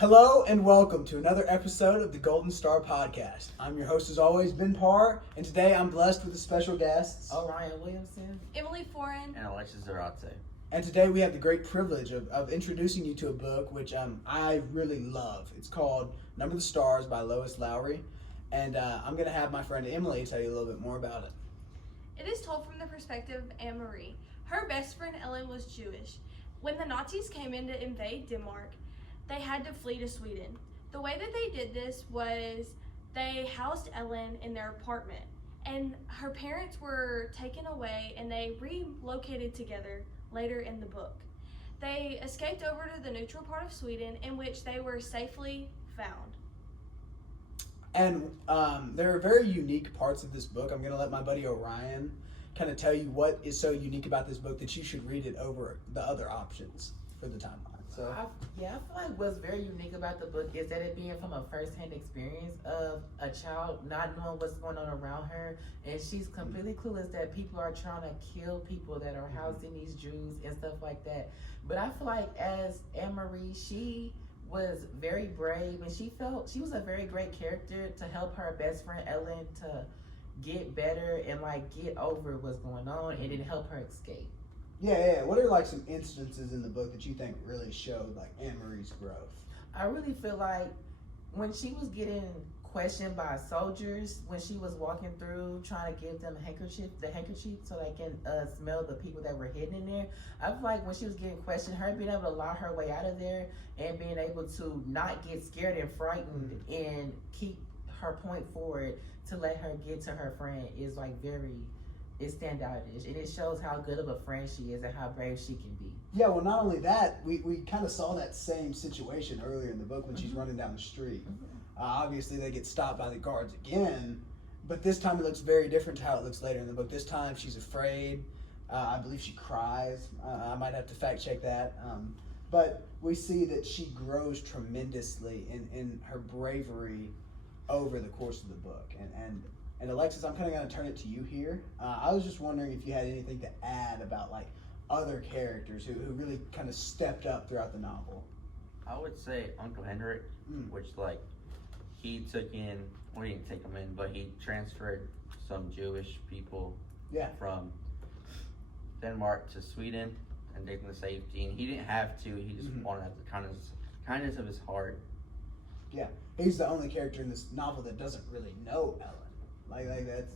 Hello and welcome to another episode of the Golden Star Podcast. I'm your host as always, Ben Parr, and today I'm blessed with a special guest. Orion Williamson, Emily Foreign, and Alexis Zarate. And today we have the great privilege of introducing you to a book which I really love. It's called Number the Stars by Lois Lowry, and I'm going to have my friend Emily tell you a little bit more about it. It is told from the perspective of Anne-Marie. Her best friend Ellen was Jewish. When the Nazis came in to invade Denmark, they had to flee to Sweden. The way that they did this was they housed Ellen in their apartment, and her parents were taken away and they relocated together later in the book. They escaped over to the neutral part of Sweden, in which they were safely found. And there are very unique parts of this book. I'm going to let my buddy Orion kind of tell you what is so unique about this book that you should read it over the other options for the timeline. So I feel like what's very unique about the book is that it being from a first-hand experience of a child not knowing what's going on around her, and she's completely clueless that people are trying to kill people that are housing these Jews and stuff like that. But I feel like as Anne-Marie, she was very brave, and she was a very great character to help her best friend Ellen to get better and get over what's going on, and then help her escape. Yeah. What are some instances in the book that you think really showed Anne-Marie's growth? I really feel like when she was getting questioned by soldiers, when she was walking through trying to give them the handkerchief so they can smell the people that were hidden in there, I feel like when she was getting questioned, her being able to lie her way out of there and being able to not get scared and frightened and keep her point forward to let her get to her friend is it stand out, and it shows how good of a friend she is and how brave she can be. Yeah, well, not only that, we kind of saw that same situation earlier in the book when she's running down the street. Obviously, they get stopped by the guards again, but this time it looks very different to how it looks later in the book. This time she's afraid. I believe she cries. I might have to fact check that. But we see that she grows tremendously in her bravery over the course of the book. And Alexis, I'm kind of going to turn it to you here. I was just wondering if you had anything to add about other characters who really kind of stepped up throughout the novel. I would say Uncle Henrik, which he took in, or he didn't take them in, but he transferred some Jewish people from Denmark to Sweden and gave them the safety. And he didn't have to. He just wanted the kindness of his heart. Yeah, he's the only character in this novel that doesn't really know Ellen.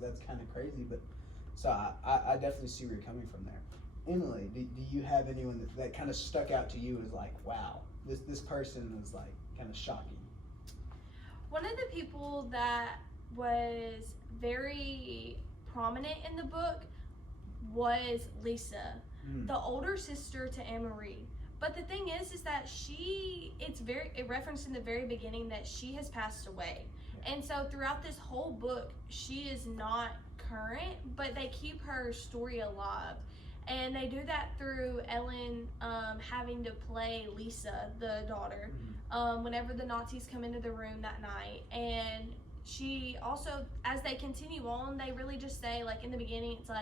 That's kind of crazy, but so I definitely see where you're coming from there. Emily, do you have anyone that kind of stuck out to you as wow, this person was kind of shocking? One of the people that was very prominent in the book was Lisa, the older sister to Anne-Marie. But the thing is that it referenced in the very beginning that she has passed away. And so throughout this whole book, she is not current, but they keep her story alive. And they do that through Ellen having to play Lisa, the daughter, whenever the Nazis come into the room that night. And she also, as they continue on, they really just say, in the beginning, it's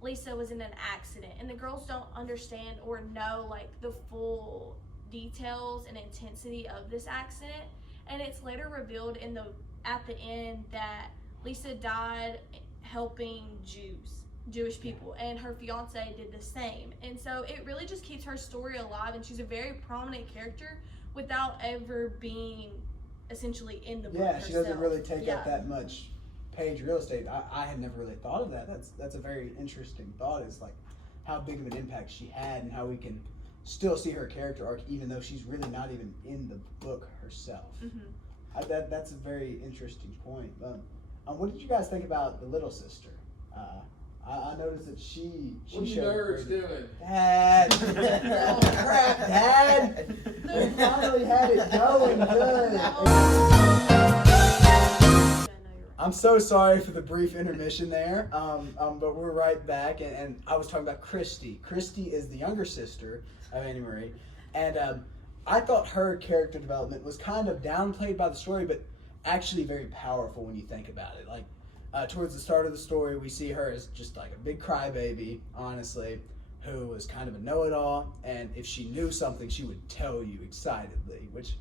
Lisa was in an accident. And the girls don't understand or know, the full details and intensity of this accident. And it's later revealed at the end that Lisa died helping Jewish people, and her fiance did the same. And so it really just keeps her story alive, and she's a very prominent character without ever being essentially in the book herself. She doesn't really take up that much page real estate. I had never really thought of that. That's a very interesting thought, is how big of an impact she had and how we can still see her character arc even though she's really not even in the book herself. That's a very interesting point. What did you guys think about the little sister? I noticed that she what showed. What are you nerds doing? Dad! Oh, crap, Dad! We finally had it going good. I'm so sorry for the brief intermission there, but we're right back, and I was talking about Christy. Christy is the younger sister of Anne-Marie, and I thought her character development was kind of downplayed by the story, but actually very powerful when you think about it. Towards the start of the story, we see her as just a big crybaby, honestly, who was kind of a know-it-all, and if she knew something, she would tell you excitedly, which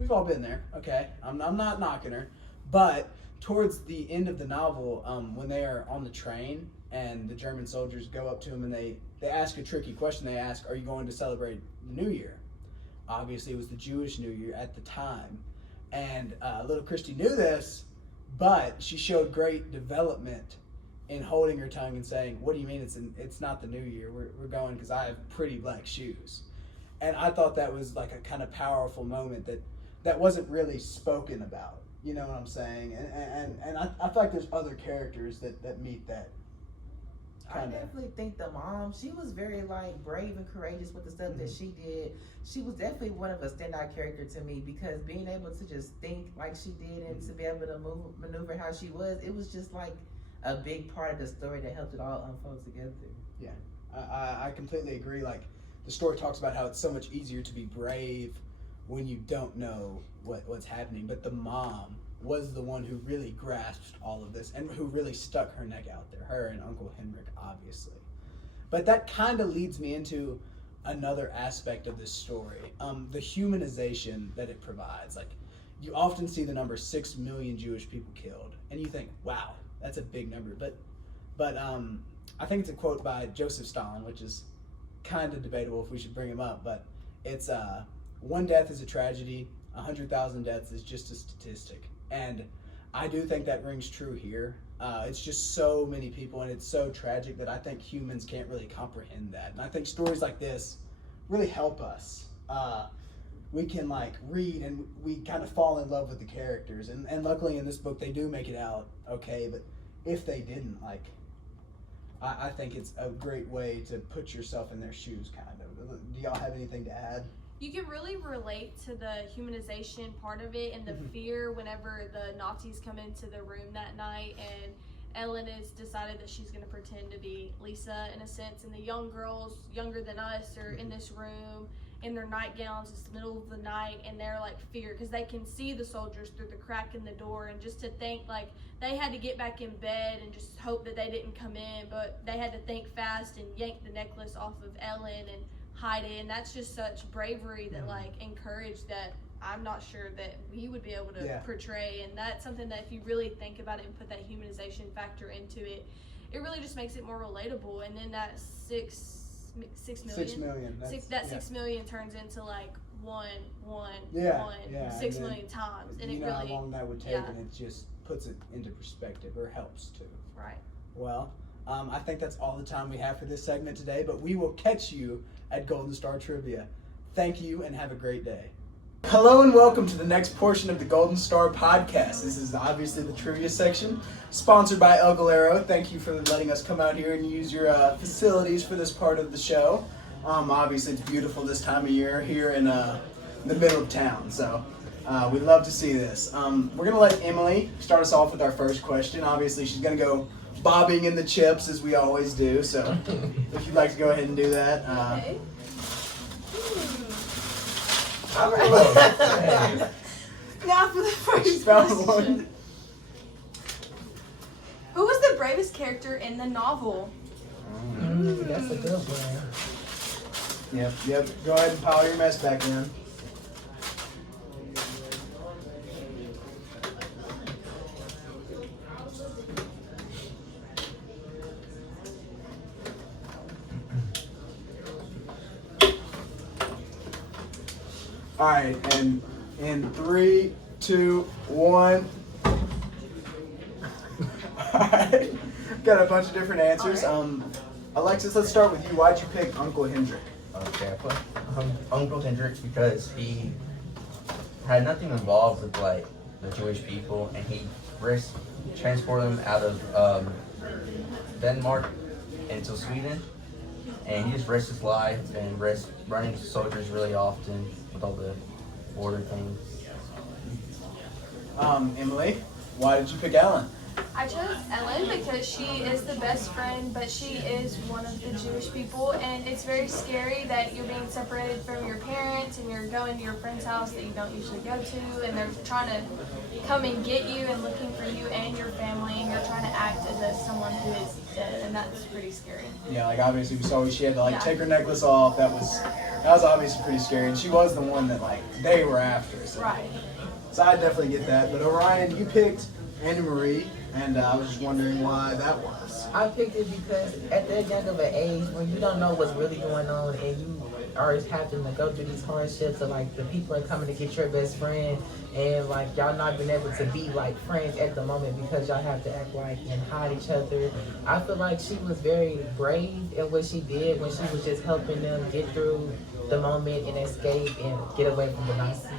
We've all been there. Okay, I'm not knocking her, but towards the end of the novel, when they are on the train and the German soldiers go up to him and they ask a tricky question. They ask, "Are you going to celebrate the New Year?" Obviously, it was the Jewish New Year at the time, and little Christy knew this, but she showed great development in holding her tongue and saying, "What do you mean it's not the New Year? We're going because I have pretty black shoes." And I thought that was like a kind of powerful moment that wasn't really spoken about. You know what I'm saying? And I feel like there's other characters that meet that. I definitely think the mom, she was very like brave and courageous with the stuff that she did. She was definitely one of a standout character to me because being able to just think like she did and to be able to maneuver how she was, it was just like a big part of the story that helped it all unfold together. Yeah, I completely agree. Like the story talks about how it's so much easier to be brave when you don't know what's happening, but the mom was the one who really grasped all of this and who really stuck her neck out there, her and Uncle Henrik, obviously. But that kind of leads me into another aspect of this story, the humanization that it provides. Like, you often see the number 6 million Jewish people killed, and you think, wow, that's a big number. But I think it's a quote by Joseph Stalin, which is kind of debatable if we should bring him up, but it's one death is a tragedy, 100,000 deaths is just a statistic. And I do think that rings true here. It's just so many people, and it's so tragic that I think humans can't really comprehend that. And I think stories like this really help us. We can like read and we kind of fall in love with the characters. And luckily in this book they do make it out okay, but if they didn't, like, I think it's a great way to put yourself in their shoes, kind of. Do y'all have anything to add? You can really relate to the humanization part of it and the fear whenever the Nazis come into the room that night and Ellen has decided that she's going to pretend to be Lisa in a sense, and the young girls younger than us are in this room in their nightgowns. It's the middle of the night and they're like fear because they can see the soldiers through the crack in the door, and just to think like they had to get back in bed and just hope that they didn't come in, but they had to think fast and yank the necklace off of Ellen and hide it. And that's just such bravery that like encouraged that I'm not sure that we would be able to portray. And that's something that if you really think about it and put that humanization factor into it, it really just makes it more relatable. And then that 6 million. 6 million turns into like 6 million times, and you it know really how long that would take, and it just puts it into perspective, or helps to. Right. Well, I think that's all the time we have for this segment today, but we will catch you at Golden Star Trivia. Thank you and have a great day. Hello and welcome to the next portion of the Golden Star podcast. This is obviously the trivia section, sponsored by El Galero. Thank you for letting us come out here and use your facilities for this part of the show. Obviously it's beautiful this time of year here in the middle of town, so we'd love to see this. We're going to let Emily start us off with our first question. Obviously she's going to go bobbing in the chips as we always do, so if you'd like to go ahead and do that. Okay. All right. Now for the first Found question. one. Who was the bravest character in the novel? That's a good one. Yep. Go ahead and pile your mess back in. All right, and in 3, 2, 1. All right, got a bunch of different answers. Alexis, let's start with you. Why'd you pick Uncle Hendrik? Okay, I put Uncle Hendrik because he had nothing involved with like the Jewish people, and he risked transporting them out of Denmark into Sweden, and he just risked his life and risked running soldiers really often with all the border things. Emily, why did you pick Alan? I chose Ellen because she is the best friend, but she is one of the Jewish people, and it's very scary that you're being separated from your parents and you're going to your friend's house that you don't usually go to, and they're trying to come and get you and looking for you and your family, and you're trying to act as if someone who is dead, and that's pretty scary. Yeah, like obviously we saw she had to like Yeah. take her necklace off. That was obviously pretty scary, and she was the one that like they were after. So. Right. So I definitely get that. But Orion, you picked Anna Marie, and I was just wondering why that was. I picked it because at that young of an age, when you don't know what's really going on and you are having to go through these hardships, of like the people are coming to get your best friend, and like y'all not being able to be like friends at the moment because y'all have to act like and hide each other. I feel like she was very brave in what she did when she was just helping them get through the moment and escape and get away from the Nazis.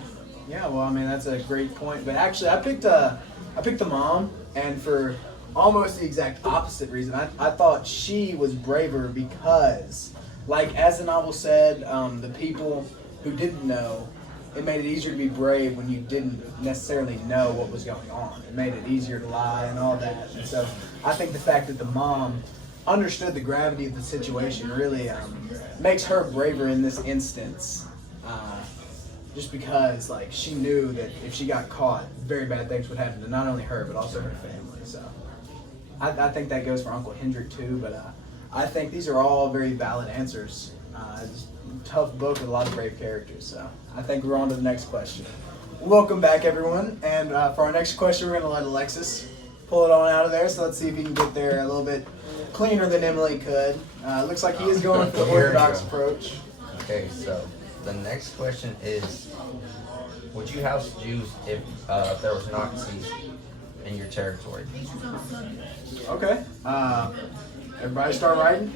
Yeah, well, I mean that's a great point. But actually, I picked the mom, and for almost the exact opposite reason. I thought she was braver because, like as the novel said, the people who didn't know, it made it easier to be brave when you didn't necessarily know what was going on. It made it easier to lie and all that. And so I think the fact that the mom understood the gravity of the situation really makes her braver in this instance. Just because, like, she knew that if she got caught, very bad things would happen to not only her, but also her family. So, I think that goes for Uncle Hendrik, too. But I think these are all very valid answers. It's a tough book with a lot of brave characters. So, I think we're on to the next question. Welcome back, everyone. And for our next question, we're going to let Alexis pull it on out of there. So, let's see if he can get there a little bit cleaner than Emily could. Looks like he is going for the Orthodox approach. Okay, so the next question is, would you house Jews if there was Nazis in your territory? Okay. Everybody start writing.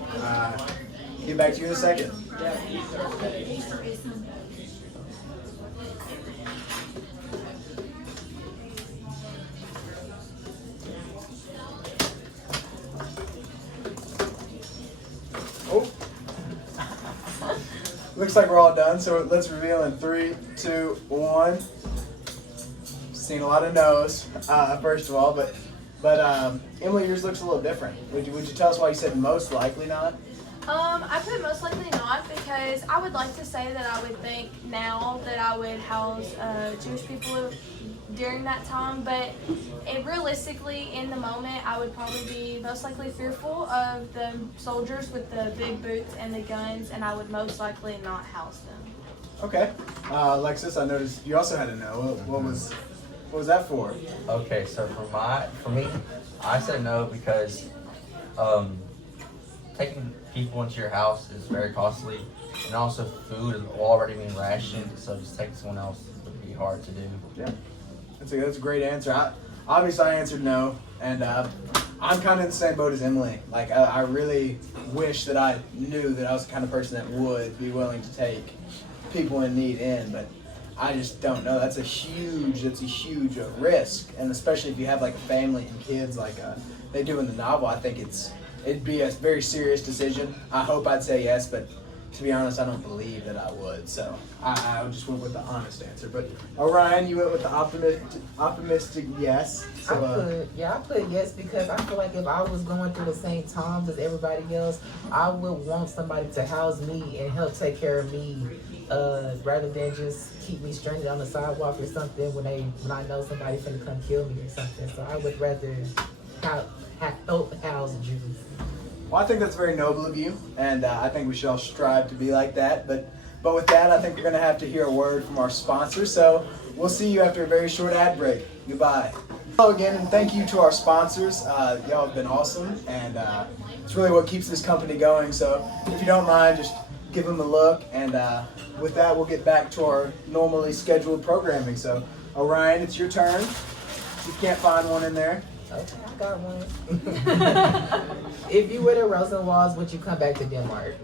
Get back to you in a second. Oh. Looks like we're all done, so let's reveal in 3, 2, 1. Seen a lot of no's, first of all, but Emily, yours looks a little different. Would you tell us why you said most likely not? I put most likely not because I would like to say that I would think now that I would house Jewish people during that time, but realistically, in the moment, I would probably be most likely fearful of the soldiers with the big boots and the guns, and I would most likely not house them. Okay. Alexis, I noticed you also had a no. What was that for? Okay, so for me, I said no because taking people into your house is very costly, and also food is already being rationed, so just taking someone else would be hard to do. Yeah, that's a great answer. Obviously, I answered no, and I'm kind of in the same boat as Emily. Like, I really wish that I knew that I was the kind of person that would be willing to take people in need in, but I just don't know. That's a huge risk, and especially if you have like a family and kids like they do in the novel. I think it'd be a very serious decision. I hope I'd say yes, but to be honest, I don't believe that I would. So I just went with the honest answer. But Orion, you went with the optimistic yes. So, I put yes because I feel like if I was going through the same times as everybody else, I would want somebody to house me and help take care of me, rather than just keep me stranded on the sidewalk or something when I know somebody's gonna come kill me or something. So I would rather help house Jews. Well, I think that's very noble of you, and I think we should all strive to be like that. But with that, I think we're going to have to hear a word from our sponsor. So we'll see you after a very short ad break. Goodbye. Hello again, and thank you to our sponsors. Y'all have been awesome, and it's really what keeps this company going. So if you don't mind, just give them a look. And with that, we'll get back to our normally scheduled programming. So Orion, it's your turn. If you can't find one in there. Okay, I got one. If you were the Rosenwalds, would you come back to Denmark?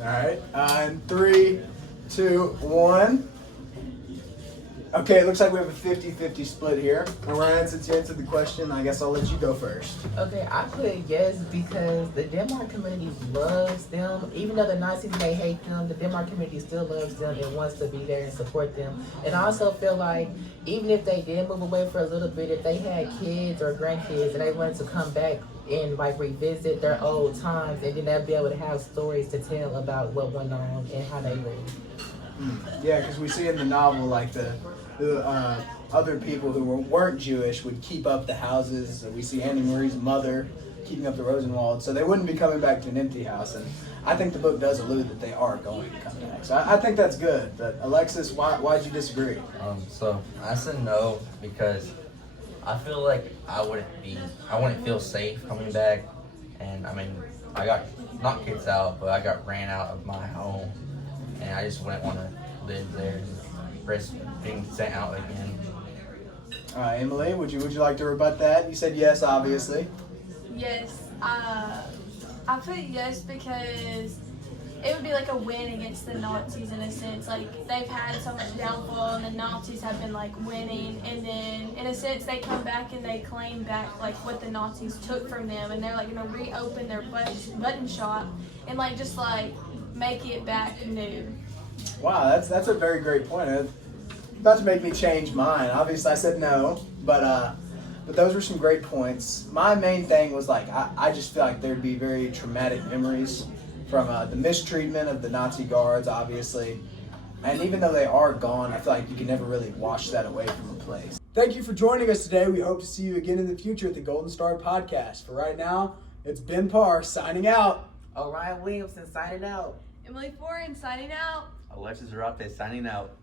All right, in 3, 2, 1. Okay, it looks like we have a 50-50 split here. Orion, since you answered the question, I guess I'll let you go first. Okay, I put yes because the Denmark community loves them. Even though the Nazis may hate them, the Denmark community still loves them and wants to be there and support them. And I also feel like even if they did move away for a little bit, if they had kids or grandkids and they wanted to come back and like revisit their old times, and then they'd be able to have stories to tell about what went on and how they lived. Yeah, because we see in the novel like the other people who weren't Jewish would keep up the houses. We see Annie Marie's mother keeping up the Rosenwald, so they wouldn't be coming back to an empty house. And I think the book does allude that they are going to come back. So I think that's good. But Alexis, why'd you disagree? So I said no because I feel like I wouldn't feel safe coming back. And I mean, I got not kicked out, but I got ran out of my home, and I just wouldn't want to live there and risk being sent out again. All right, Emily, would you like to rebut that? You said yes, obviously. Yes, I put yes because it would be like a win against the Nazis in a sense. Like, they've had so much downfall and the Nazis have been like winning, and then in a sense they come back and they claim back like what the Nazis took from them, and they're like gonna reopen their button shop and like just like make it back new. Wow, that's a very great point. About to make me change mine. Obviously, I said no, but those were some great points. My main thing was like I just feel like there'd be very traumatic memories from the mistreatment of the Nazi guards, obviously, and even though they are gone, I feel like you can never really wash that away from a place. Thank you for joining us today. We hope to see you again in the future at the Golden Star Podcast. For right now, it's Ben Parr signing out. Orion Williamson signing out. Emily Foreign signing out. Alexis Zarate signing out.